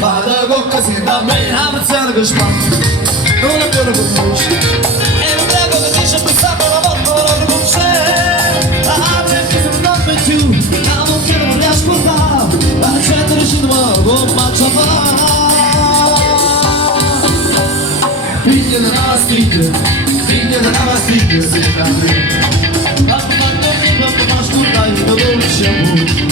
Vada con così da me, ammazzare che spazio, non la più riconosci. E non prego che dice pensate una volta la riconosce. Apre che se non mi giù, la mucchia non li ascolta, la gente riuscita ma con mangia fa. Figlia della mastiglia, sei da me. Ma quando mi ascoltai, non lo diciamo.